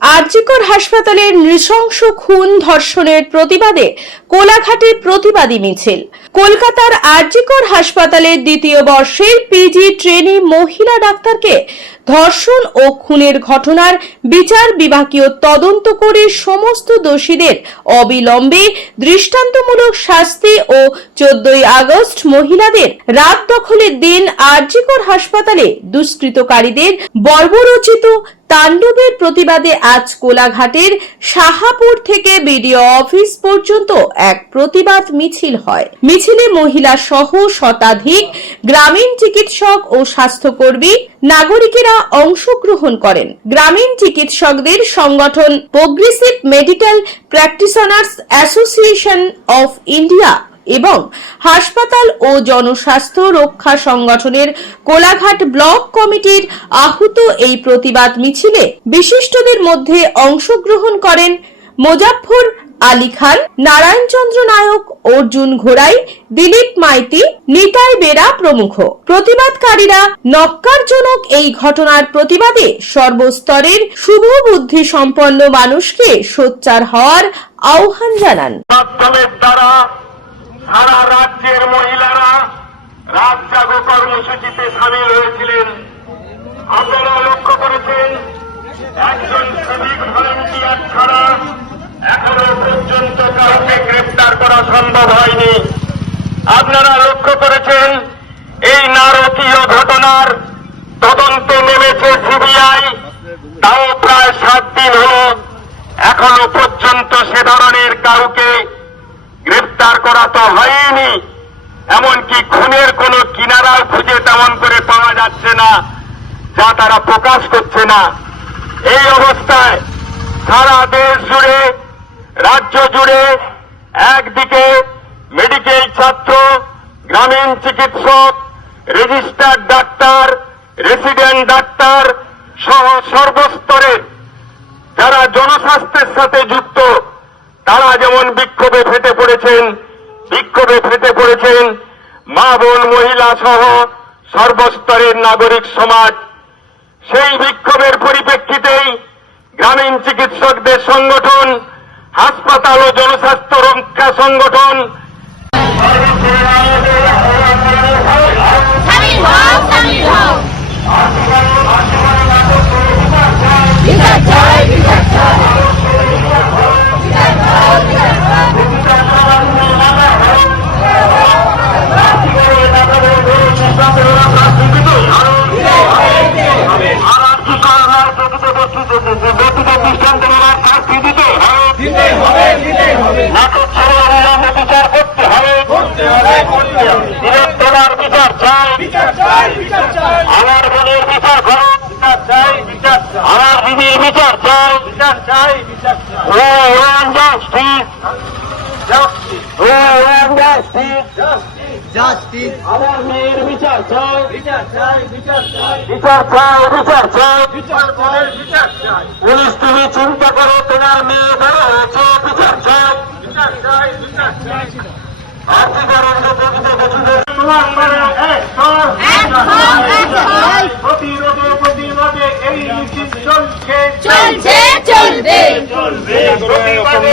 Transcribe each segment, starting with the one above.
আরজিকর হাসপাতালের নৃশংস খুন ধর্ষণের প্রতিবাদে কোলাঘাটে প্রতিবাদী মিছিল। কলকাতার আরজিকর হাসপাতালের দ্বিতীয় বর্ষের পিজি ট্রেনি মহিলা ডাক্তারকে ধর্ষণ ও খুনের ঘটনার বিচার বিভাগীয় তদন্ত করে সমস্ত দোষীদের অবিলম্বে দৃষ্টান্তমূলক শাস্তি ও চোদ্দই আগস্ট মহিলাদের রাত দখলের দিন আরজিকর হাসপাতালে দুষ্কৃতকারীদের বর্বরচিত তাণ্ডবের প্রতিবাদে আজ কোলাঘাটের সাহাপুর থেকে বিডিও অফিস পর্যন্ত এক প্রতিবাদ মিছিল হয়। মিছিলে মহিলা সহ শতাধিক গ্রামীণ চিকিৎসক ও স্বাস্থ্যকর্মী, নাগরিকেরা অংশগ্রহণ করেন। গ্রামীণ চিকিৎসকদের সংগঠন progressive medical practitioners association of India এবং হাসপাতাল ও জনস্বাস্থ্য রক্ষা সংগঠনের কোলাঘাট ব্লক কমিটির আহুত এই প্রতিবাদ মিছিলে বিশিষ্টদের মধ্যে অংশগ্রহণ করেন মোজাফফর আলী খান, নারায়ণচন্দ্র নায়ক, অর্জুন ঘোড়াই, দিলীপ মাইতি, নিতাই বেরা প্রমুখ। প্রতিবাদকারীরা নক্কারজনক এই ঘটনার প্রতিবাদে সর্বস্তরের শুভ বুদ্ধি সম্পন্ন মানুষকে সোচ্চার হওয়ার আহ্বান জানান। সারা রাজ্যের মহিলারা কর্মসূচিতে সামিল হয়েছিলেন। কাউকে গ্রেপ্তার করা তো হয়নি, এমনকি খুনের কোনো কিনারাও খুঁজে তেমন করে পাওয়া যাচ্ছে না, যা তারা প্রকাশ করছে না। এই অবস্থায় সারা দেশ জুড়ে, রাজ্য জুড়ে একদিকে মেডিকেল ছাত্র, গ্রামীণ চিকিৎসক, রেজিস্টার্ড ডাক্তার, রেসিডেন্ট ডাক্তার সহ সর্বস্তরের যারা জনস্বাস্থ্যের সাথে যুক্ত বিক্ষোভে ফেটে পড়েছেন, বিক্ষোভে ফেটে পড়েছেন মা বোন মহিলা সহ সর্বস্তরের নাগরিক সমাজ। সেই বিক্ষোভের পরিপ্রেক্ষিতেই গ্রামীণ চিকিৎসকদের সংগঠন, হাসপাতাল ও জনস্বাস্থ্য রক্ষা সংগঠন সামিল হও সামিল হও বিচার চাই বিচার চাই বিচার চাই বিচার চাই বিচার চাই আমার বোনের বিচার করো বিচার চাই বিচার আমার দিদির বিচার চাই বিচার চাই বিচার আমার মেয়ের বিচার চাই। বিচার চাই বিচার চাই। বিচার চাই বিচার চাই। বিচার চাই বিচার চাই। পুলিশ তুমি চিন্তা করো তোমার মেয়ে বড় হয়েছে বিচার চাই। বিচার চাই বিচার চাই। আর্থিকরণ তোমার মানে এক স্তর এক স্তর, এক স্তর। প্রতিরোধে প্রতিবাদে এই মিছিল চলছে চলছে চলবে চলবে প্রতিবাদে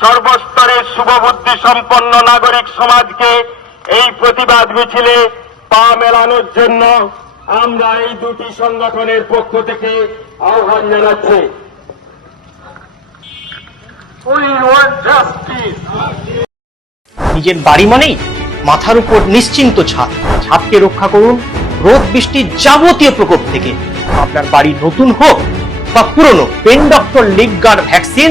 সর্বস্তরের শুভবুদ্ধি সম্পন্ন নাগরিক সমাজকে এই প্রতিবাদ মিছিলে পা মেলানোর জন্য আমরা এই দুটি সংগঠনের পক্ষ থেকে আহ্বান জানাচ্ছি. নিজের বাড়ি মানেই মাথার উপর নিশ্চিন্ত ছাদ ছাদকে রক্ষা করুন রোদ বৃষ্টির যাবতীয় প্রকোপ থেকে। আপনার বাড়ি নতুন হোক বা পুরনো, pen doctor leak guard vaccine